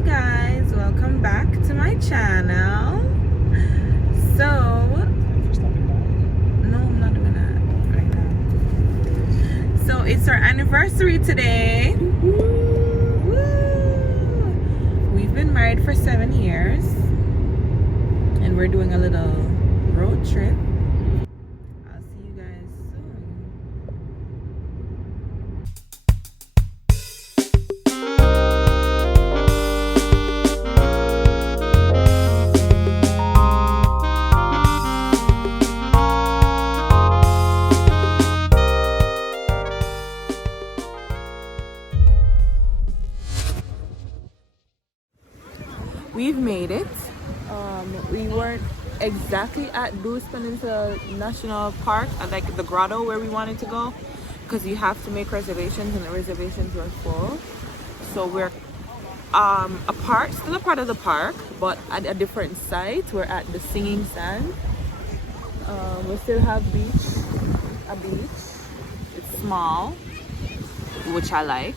Hi guys, welcome back to my channel. So, no, I'm not doing that right now. So it's our anniversary today. Woo! We've been married for 7 years, and we're doing a little road trip. I'll see you guys soon. We've made it. We weren't exactly at Goose Peninsula National Park, at like the grotto where we wanted to go, because you have to make reservations and the reservations were full. So we're still a part of the park, but at a different site. We're at the Singing Sand. We still have a beach. It's small, which I like,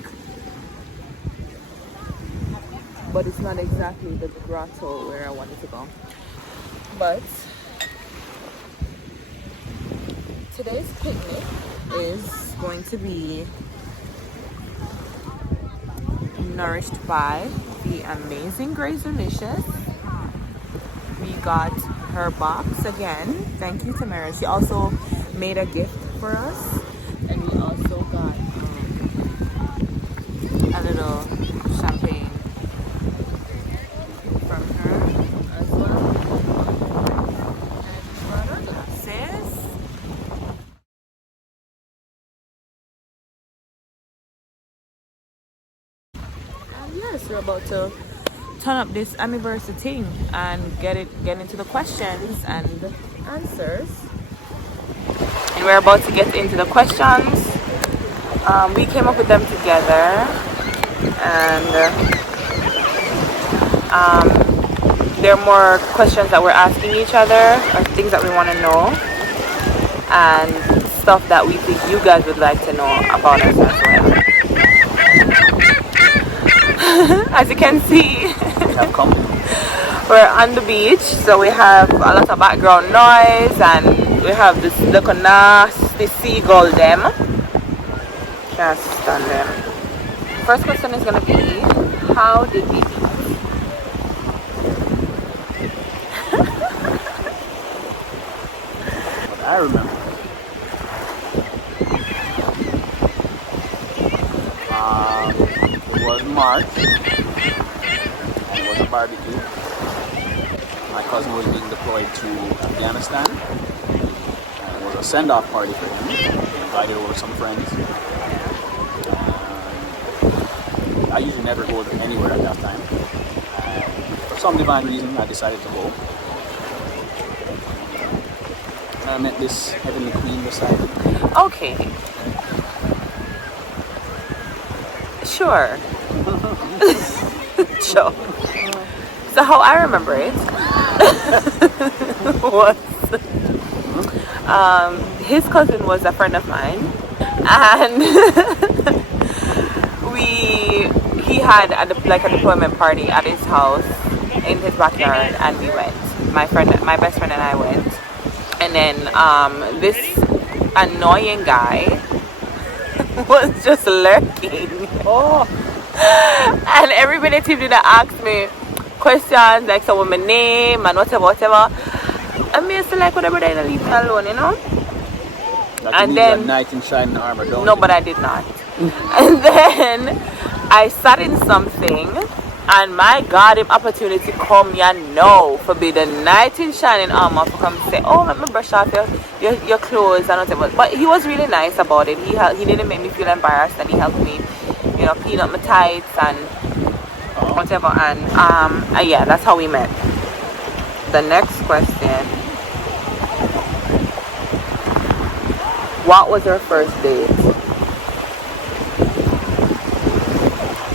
but it's not exactly the grotto where I wanted to go. But today's picnic is going to be nourished by the amazing Grace Delicious. We got her box again. Thank you to Mary. She also made a gift for us, and we also got a little champagne from her as well. And brought our glasses. And yes, we're about to turn up this anniversary thing and get into the questions and answers. And we're about to get into the questions. We came up with them together, and there are more questions that we're asking each other, or things that we want to know, and stuff that we think you guys would like to know about us as well. As you can see, we're on the beach, so we have a lot of background noise, and we have this little nasty seagull them. Can't stand them. First question is gonna be, how did we meet? I remember. It was March. It was a barbecue. My cousin was being deployed to Afghanistan. It was a send-off party for him. He invited over some friends. I usually never go anywhere at that time. For some divine reason, I decided to go. And I met this heavenly queen beside me. Okay. Sure. Sure. So how I remember it was his cousin was a friend of mine, and he had a deployment party at his house in his backyard, and we went. My best friend and I went, and then this annoying guy was just lurking. Oh. And every minute he did ask me questions like some of my name and whatever. And me still like whatever, they leave me alone, you know. And then knight in shining armor, don't no, you? but I did not. And then I sat in something, and my God, if opportunity come, you know, for be the knight in shining armor to come say, oh, let me brush off your clothes and whatever. But he was really nice about it. He didn't make me feel embarrassed, and he helped me, you know, clean up my tights and whatever. And yeah, that's how we met. The next question: what was your first date?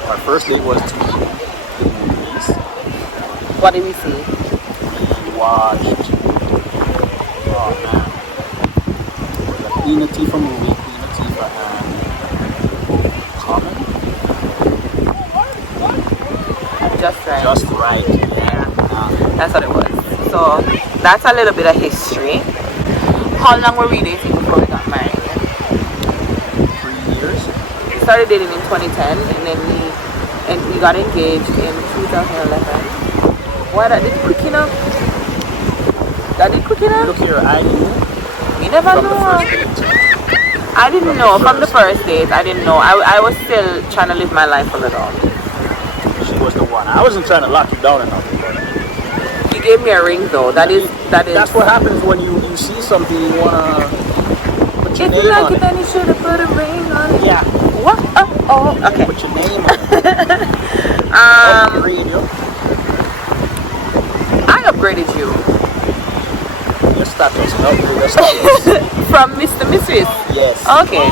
Our first date was to the movies. What did we see? We watched, oh man, the Queen Latifah movie, Queen Latifah and Common. Just right. Just right. Yeah, Uh, that's what it was. So that's a little bit of history. How long were we dating before we got married? 3 years. We started dating in 2010, and then we got engaged in 2011. Why that did quick enough? That did quick enough? Look here, I knew We never from the know. first date. I didn't know from the first date. I didn't know. I was still trying to live my life a little. She was the one. I wasn't trying to lock you down enough. You gave me a ring though. That is. That's what happens when you see something you wanna put your If you name like on it, it. then you should have put a ring on it. Yeah. What? Oh, okay. Put your name on it. Upgrade you. I upgraded you Your status. Upgrade your status. from Mr. Mrs. Yes. Okay.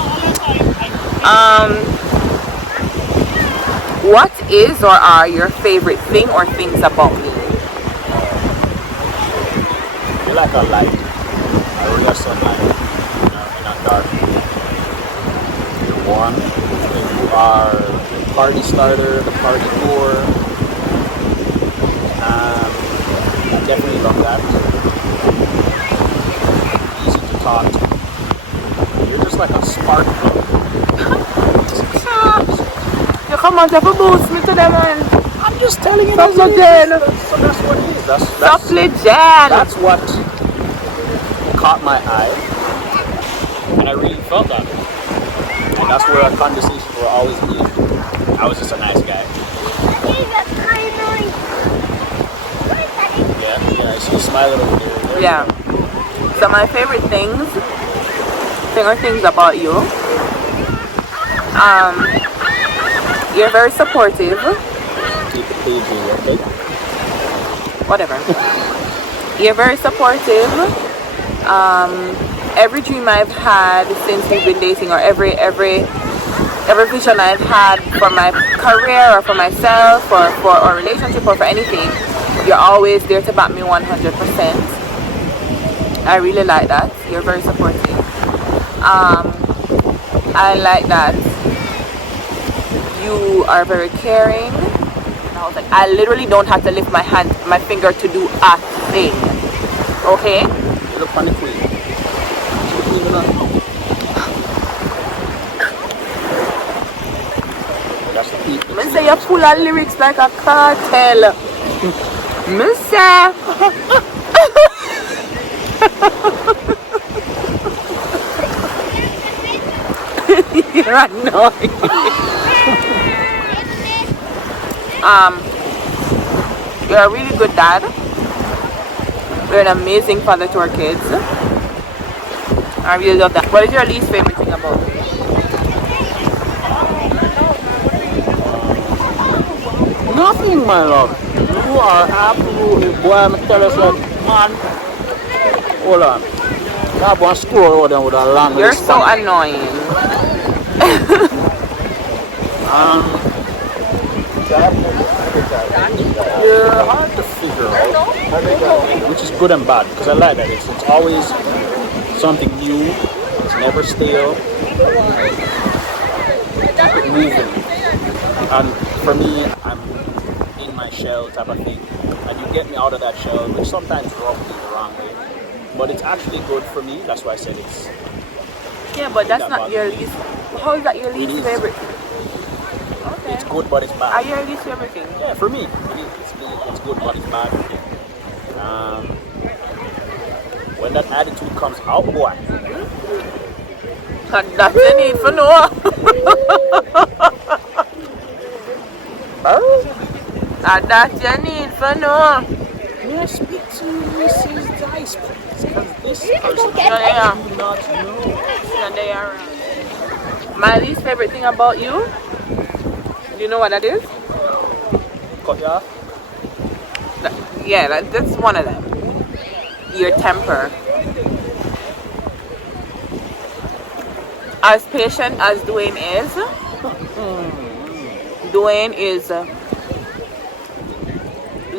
What is or are your favorite thing or things about me? You're like a light. A real sunlight in a dark room. You're warm. You are the party starter, the party goer. I definitely love that. Easy to talk to. You're just like a spark plug. You come on, to boost me to them man. I'm just telling you Stop that's again. So that's what it is. Stop Jen. That's what caught my eye, and I really felt that. And that's where our conversations were always leading. I was just a nice guy. Yeah, I see you smiling over there. There you Yeah. go. So my favorite things about you. You're very supportive. Keep it PG, okay? Whatever. You're very supportive. Every dream I've had since we've been dating, or every vision I've had for my career or for myself or for a relationship or for anything, you're always there to back me 100%. I really like that. You're very supportive. I like that you are very caring. And I was like, I literally don't have to lift my finger to do a thing. Okay? You look funny queen. That's the peak. I say you're full of lyrics like a cartel. Mister. You're annoying. You're a really good dad. You're an amazing father to our kids. I really love that. What is your least favorite thing about me? Nothing, my love. You are absolutely, boy, I'm tell us like, man. Hold on. That one squirrel over there with a long You're so annoying. You're hard to figure out, which is good and bad, because I like that. It's always something new. It's never stale. Keep it moving. And for me, I'm in my shell type of thing. And you get me out of that shell, which sometimes rubs me the wrong way. But it's actually good for me. That's why I said it's. Yeah, but that's not your least. How is that your It least is. favorite? Okay. It's good, but it's Are bad. your least favorite thing? Yeah, for me, it's good, but it's bad. When that attitude comes out, boy. And that's the need for no. And that's your need for no. May I speak to Mrs. Dice, please? Because this person Yeah. I do not know. And they are. My least favorite thing about you. Do you know what that is? Cut you off? Yeah, that's one of them. Your temper. As patient as Dwayne is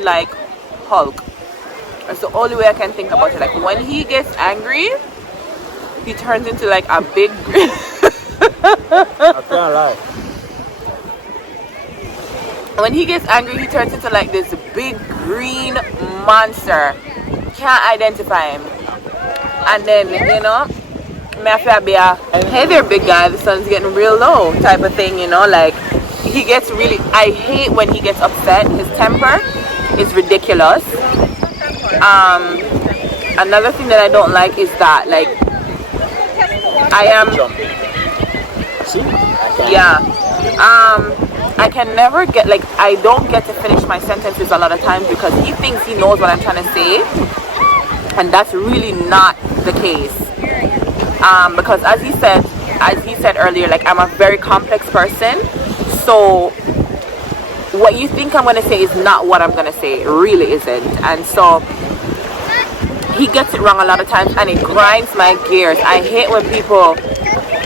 like Hulk. That's the only way I can think about it. Like when he gets angry, he turns into like a big. I can't lie. when he gets angry, he turns into like this big green monster. Can't identify him. And then, you know, me have to be a, hey there, big guy, the sun's getting real low type of thing, you know, like, he gets really, I hate when he gets upset. His temper is ridiculous. Another thing that I don't like is that, like, I can never get, like, I don't get to finish my sentences a lot of times because he thinks he knows what I'm trying to say, and that's really not the case. Because as he said earlier, like, I'm a very complex person, so what you think I'm going to say is not what I'm going to say. It really isn't. And so he gets it wrong a lot of times, and it grinds my gears. I hate when people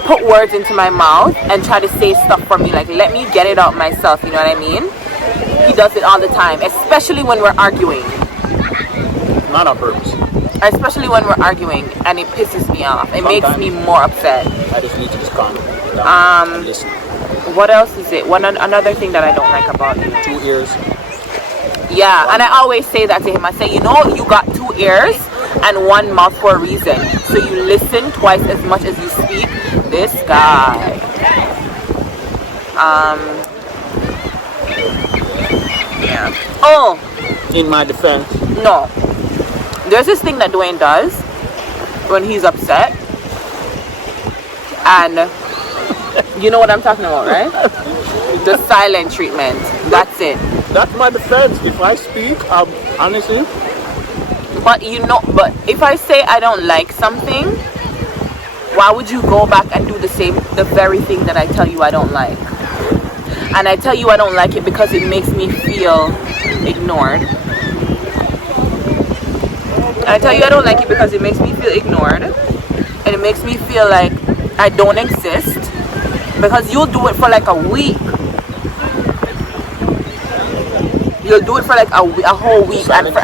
put words into my mouth and try to say stuff for me. Like, let me get it out myself, you know what I mean? He does it all the time, especially when we're arguing. Not on purpose. Especially when we're arguing, and it pisses me off. It makes me more upset. I just need to just calm down and listen. What else is it? Another thing that I don't like about him. 2 ears. Yeah, and I always say that to him. I say, you know, you got 2 ears and 1 mouth for a reason. So you listen twice as much as you speak. This guy. Yeah. Oh. In my defense. No. There's this thing that Dwayne does when he's upset. And you know what I'm talking about, right? The silent treatment. That's it. That's my defense. If I speak, honestly. But you know, but if I say I don't like something, why would you go back and do the very thing that I tell you I don't like? And I tell you I don't like it because it makes me feel ignored. I tell you I don't like it because it makes me feel ignored. And it makes me feel like I don't exist. Because you'll do it for like a week. You'll do it for like a whole week. And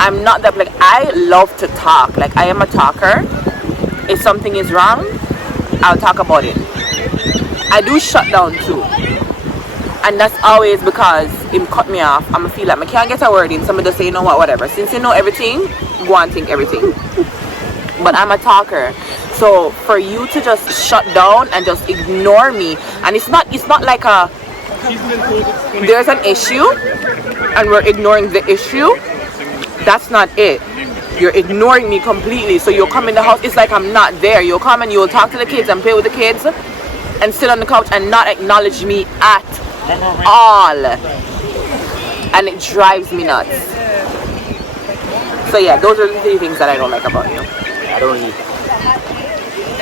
I'm not that, like, I love to talk. Like, I am a talker. If something is wrong, I'll talk about it. I do shut down too. And that's always because him cut me off. I'm going to feel like I can't get a word in. Somebody just say, you know what, whatever. Since you know everything, go and think everything. But I'm a talker. So for you to just shut down and just ignore me, and it's not like there's an issue and we're ignoring the issue. That's not it. You're ignoring me completely. So you'll come in the house, it's like I'm not there. You'll come and you'll talk to the kids and play with the kids and sit on the couch and not acknowledge me at all. And it drives me nuts. So yeah, those are the 3 things that I don't like about you. I don't really.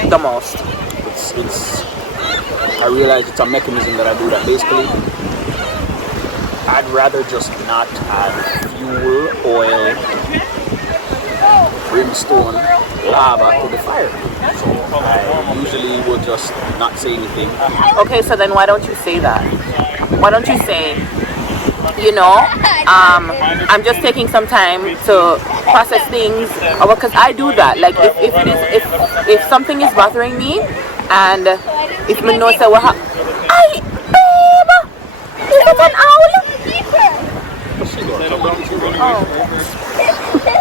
The most. I realize it's a mechanism that I do that. Basically, I'd rather just not add fuel, oil, brimstone, lava to the fire. So I usually will just not say anything. Okay, so then why don't you say that? Why don't you say, you know, I'm just taking some time to process things, because I do that. Like, if something is bothering me, and if me know say, well, I babe, is it an owl? Oh.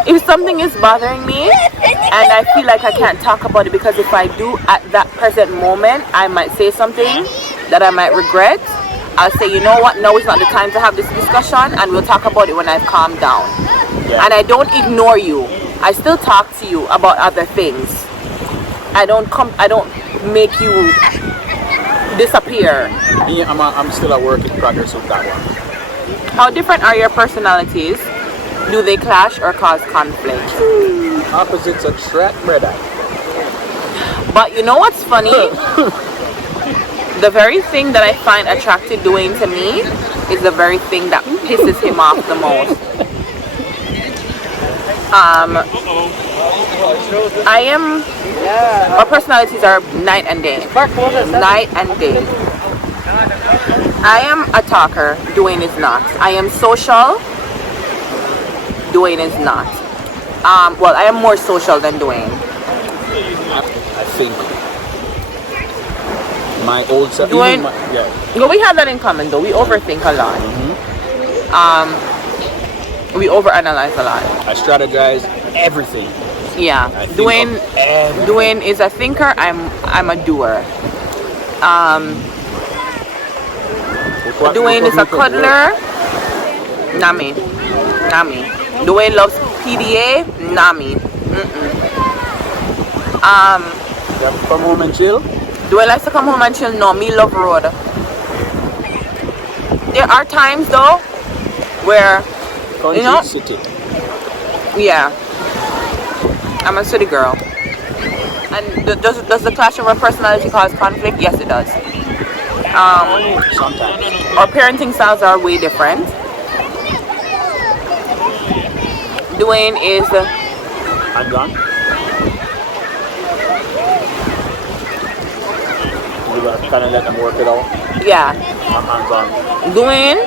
If something is bothering me and I feel like I can't talk about it, because if I do at that present moment, I might say something that I might regret, I'll say, you know what, no, it's not the time to have this discussion, and we'll talk about it when I've calmed down. Yeah. And I don't ignore you. I still talk to you about other things. I don't make you disappear. Yeah, I'm still a work in progress with that one. How different are your personalities? Do they clash or cause conflict? Opposites attract, brother. But you know what's funny? The very thing that I find attractive doing to me is the very thing that pisses him off the most. Our personalities are night and day. Night and day. I am a talker, Dwayne is not. I am social, Dwayne is not. Well, I am more social than Dwayne. I think my old self. Dwayne, Yeah. no, we have that in common though. We overthink a lot. We overanalyze a lot. I strategize everything. Yeah. I think Dwayne, of everything. Dwayne is a thinker. I'm a doer. Dwayne is a cuddler. Not me. Dwayne loves PDA. Not me. Yeah, come home and chill. Dwayne likes to come home and chill. No, me love road. There are times though where, Country, you know, city. yeah, I'm a city girl. And does the clash of our personality cause conflict? Yes, it does. Sometimes. Our parenting styles are way different. Dwayne is I'm gone. You gotta kind of let them work it out. yeah. I'm gone. Dwayne,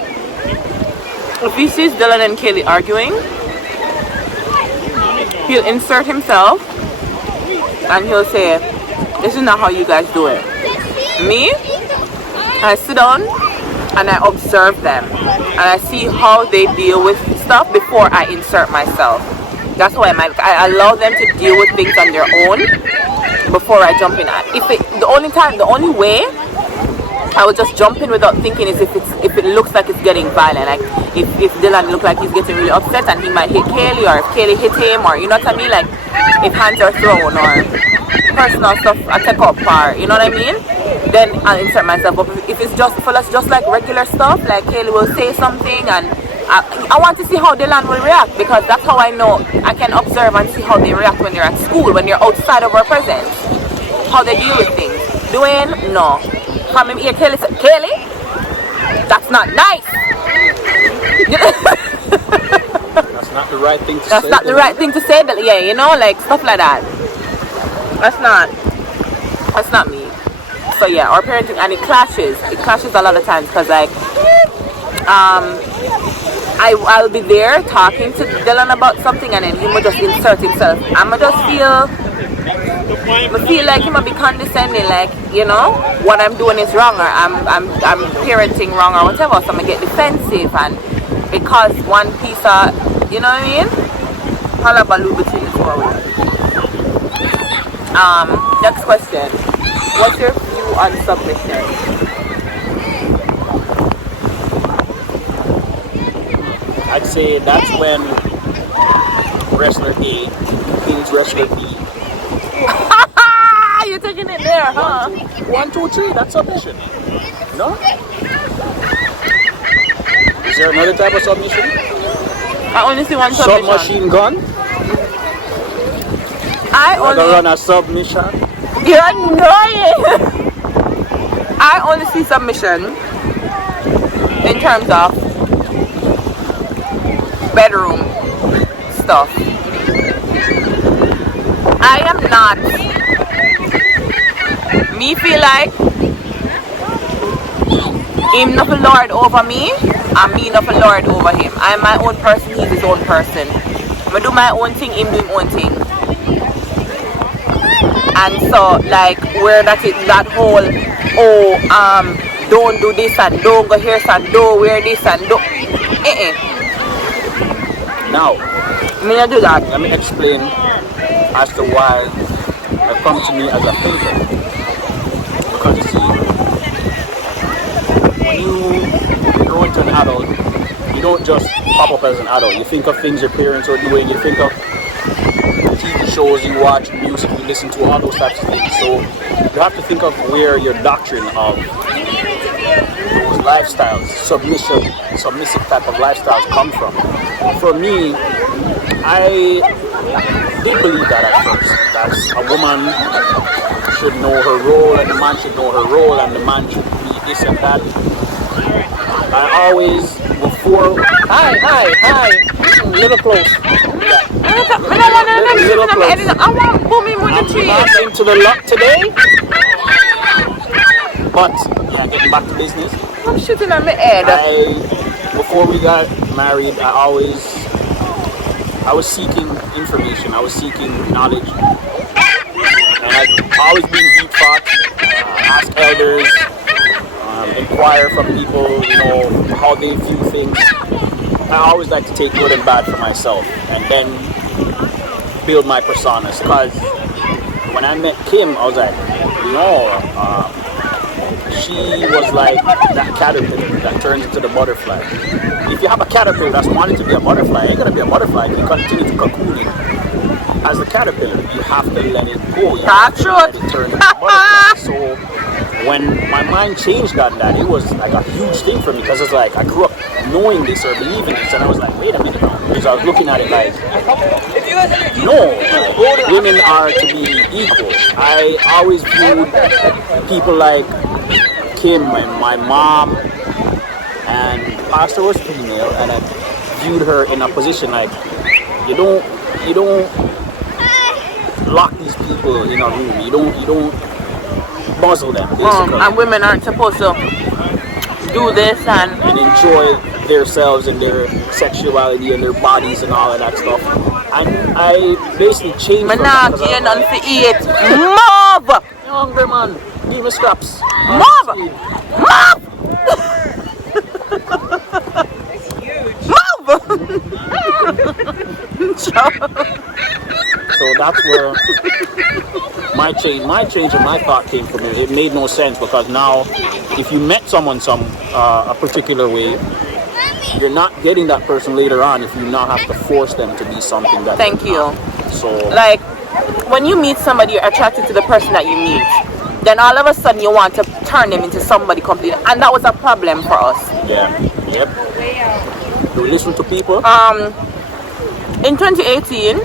if he sees Dylan and Kaylee arguing, he'll insert himself and he'll say, "This is not how you guys do it." Me, I sit down and I observe them and I see how they deal with stuff before I insert myself. That's why I allow them to deal with things on their own before I jump in. The only way I will just jump in without thinking is if it looks like it's getting violent. Like if Dylan looks like he's getting really upset and he might hit Kaylee, or if Kaylee hit him, or you know what I mean? Like if hands are thrown or personal stuff I take up, or you know what I mean? Then I'll insert myself. But if it's just for us, just like regular stuff, like Kaylee will say something and I want to see how Dylan will react, because that's how I know I can observe and see how they react when they're at school, when they're outside of our presence, how they deal with things. Dwayne, no. Come here, Kaylee said, "Kaylee, that's not nice." That's not the right thing to say. That's not the right thing to say. That, yeah, you know, like stuff like that. That's not me. So yeah, our parenting, and it clashes a lot of times, because like I'll be there talking to Dylan about something and then he will just insert himself. I'ma just feel like he might be condescending, like, you know, what I'm doing is wrong, or I'm parenting wrong or whatever, so I'ma get defensive, and because one piece of, you know what I mean? Hullabaloo between the two of us. Next question. What's your view on submission? I'd say that's when wrestler A kills wrestler B. You're taking it there, huh? 1, 2, 3, that's submission. No? Is there another type of submission? I only see one submission. Submachine gun? I I'm gonna only... run a submission. You're annoying! I only see submission in terms of bedroom stuff. I am not. Me feel like him not a lord over me and me not a lord over him. I'm my own person, he's his own person. I do my own thing, him do his own thing. And so like where that whole don't do this and don't go here and don't wear this and don't Now, me not do that. let me explain as to why it comes to me as a thinker. Because you see, when you grow into an adult, you don't just pop up as an adult. You think of things your parents are doing, you think of TV shows you watch, music you listen to, all those types of things. So you have to think of where your doctrine of those lifestyles, submissive type of lifestyles come from. For me, I did believe that at first, that a woman should know her role and the man should know her role and the man should be this and that. I always, before, hi, little close. Little close. I want booming with the tree. I'm not into the luck today, but yeah, getting back to business. I'm shooting at my head. Before we got married, I was seeking information, I was seeking knowledge, and always being deep thought, ask elders, inquire from people, you know, how they view things. I always like to take good and bad for myself and then build my personas. Because when I met Kim, I was like, no, she was like that caterpillar that turns into the butterfly. If you have a caterpillar that's wanting to be a butterfly, it ain't gonna be a butterfly. You continue to cocoon it as the caterpillar. You have to let it go. You have to let it turn into a butterfly. So when my mind changed on that, it was like a huge thing for me, because it's like I grew up knowing this or believing this, and I was like, wait a minute now, because I was looking at it like, no, women are to be equal. I always viewed people like Kim and my mom, and Pastor was female, and I viewed her in a position like, you don't lock these people in a room. You don't muzzle them, basically. And women aren't supposed to do this and enjoy themselves and their sexuality and their bodies and all of that stuff. And I basically changed. Man, nah, you none to eat. Move! You hungry, man? Give me scraps. Move! Move! So that's where my change and my thought came from. It made no sense, because now if you met someone a particular way, you're not getting that person later on if you not have to force them to be something that. Thank you. So like when you meet somebody, you're attracted to the person that you meet. Then all of a sudden you want to turn them into somebody completely, and that was a problem for us. Yeah. Yep. Do we listen to people? In 2018,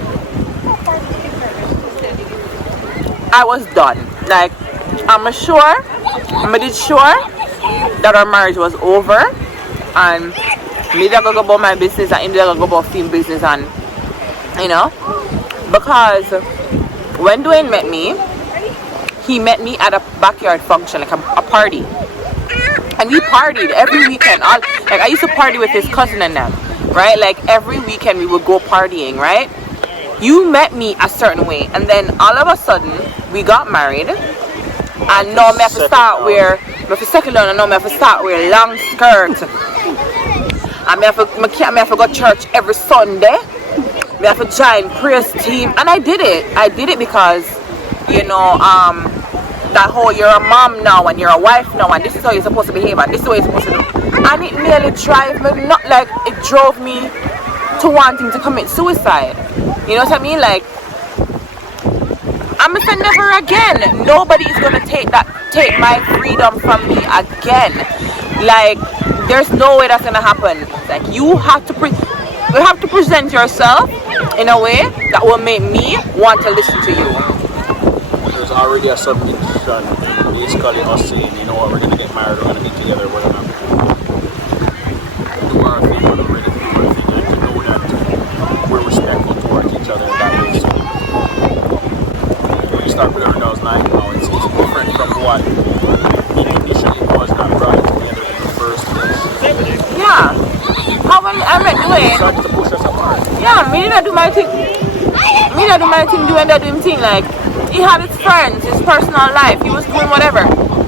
I was done. Like, I'm sure that our marriage was over, and me that go about my business and him that go about film business, and you know, because when Dwayne met me, he met me at a backyard function, like a party, and we partied every weekend. Like I used to party with his cousin and them, right? Like every weekend we would go partying, right? You met me a certain way, and then all of a sudden we got married, and now me have to start wear, me have to settle down, and now me have to start wear long skirt, and me have to go to church every Sunday. Me have to join praise team, and I did it because, you know, that whole you're a mom now and you're a wife now, and this is how you're supposed to behave, and this is what you're supposed to do, and it nearly drove me to wanting to commit suicide. You know what I mean? Like, I'm gonna say never again. Nobody is gonna take my freedom from me again. Like, there's no way that's gonna happen. Like, you have to present yourself in a way that will make me want to listen to you. There's already a submission, basically us saying, you know what, we're gonna get married, we're gonna be together, we're gonna do our thing, we're ready to do our thing, and to know that we're respectful towards each other in that way. So when you start with those lines now, it's different from what initially was not brought together in the first place. Yeah. How when I met Dwayne, started to push us apart. Yeah, me didn't do my thing. Dwayne that doing thing. Like, he had his friends, his personal life, he was doing whatever.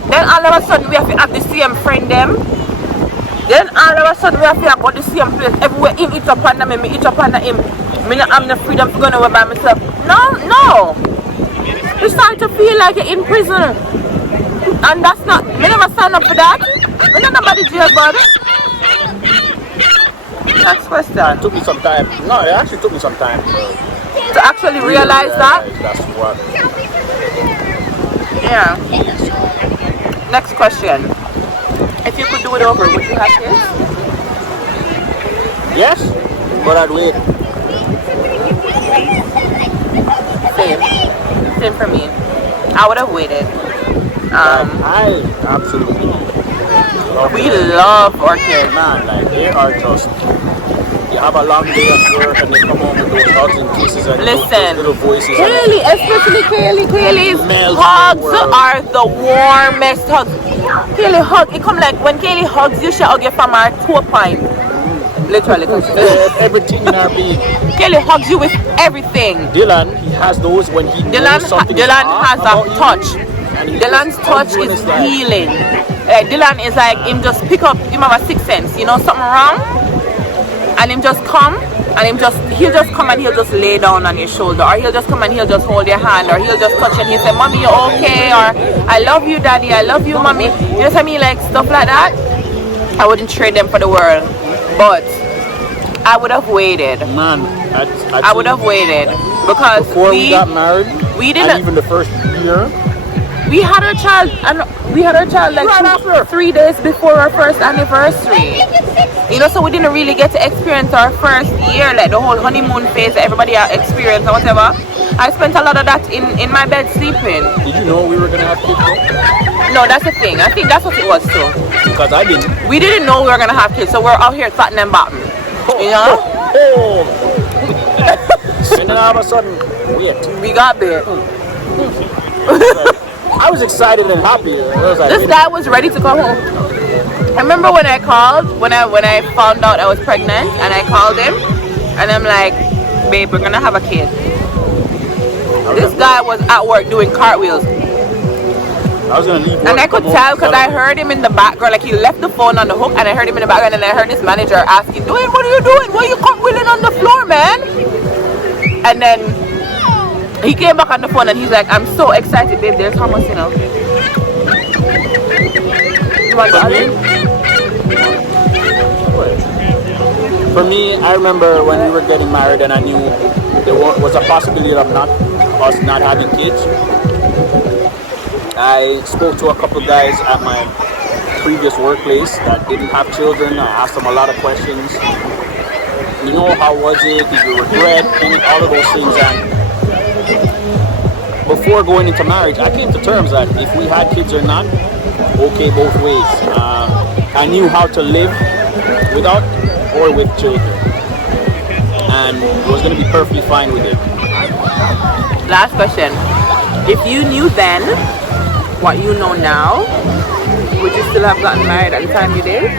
Then all of a sudden we have to have the same friend them. Then all of a sudden we have to go to the same place. Everywhere him eat up under me eat up under him. Me not have the freedom to go nowhere by myself. No. You start to feel like you're in prison. And that's not, me never sign up for that. Me not nobody jail bud. Next question. It took me some time. No, it actually took me some time to actually realize that. That's what. Yeah. Next question. If you could do it over, would you have kids? Yes, but I'd wait. Same for me. I would have waited. I absolutely love our kids. Man, like, they are just, you have a long day at work and they come home with those hugs and kisses and those little voices. Kaylee, especially Kaylee's hugs are the warmest hugs. Kaylee hug, it come like when Kaylee hugs you, she hug you from her toe point. Literally. Everything in our being. Kelly hugs you with everything. Dylan, he has those when he knows something is Dylan off has about a you, touch. and he Dylan's just touch hugs you and is it's like, healing. Dylan is like him just pick up, him have a sixth sense, you know, something wrong, and him just come, and he'll just come and he'll just lay down on your shoulder, or he'll just come and he'll just hold your hand, or he'll just touch you and he'll say, "Mommy, you okay?" or "I love you, Daddy, I love you, Mommy." You know what I mean? Like stuff like that. I wouldn't trade them for the world, but I would have waited. man, I would have waited because before we got married, we and didn't. even the first year. We had our child, and we had our child like Right after. 3 days before our first anniversary. You know, so we didn't really get to experience our first year, like the whole honeymoon phase that everybody experienced or whatever. I spent a lot of that in my bed sleeping. Did you know we were gonna have kids? Though? No, that's the thing. I think that's what it was too. Because I didn't. We didn't know we were gonna have kids, so we're out here fatting and bottom. You know? Oh. And then all of a sudden, wait. We got bit. I was excited and happy. I was like, This guy was ready to come home. I remember when I called, when I found out I was pregnant, and I called him, and I'm like, "Babe, we're gonna have a kid." This guy was at work doing cartwheels, I was gonna leave work, and I could come tell home, because I heard him in the background, like he left the phone on the hook, and I heard him in the background, and I heard his manager asking, "Dwayne, what are you doing? Why are you cartwheeling on the floor, man?" And then he came back on the phone, and he's like, "I'm so excited, babe. There's how much, you know." You want to add it? For me, I remember when we were getting married and I knew there was a possibility of us not having kids. I spoke to a couple guys at my previous workplace that didn't have children. I asked them a lot of questions. You know, how was it? Did you regret? And all of those things. And before going into marriage, I came to terms that if we had kids or not, okay, both ways. I knew how to live without or with children, and was going to be perfectly fine with it. Last question. If you knew then what you know now, would you still have gotten married at the time you did?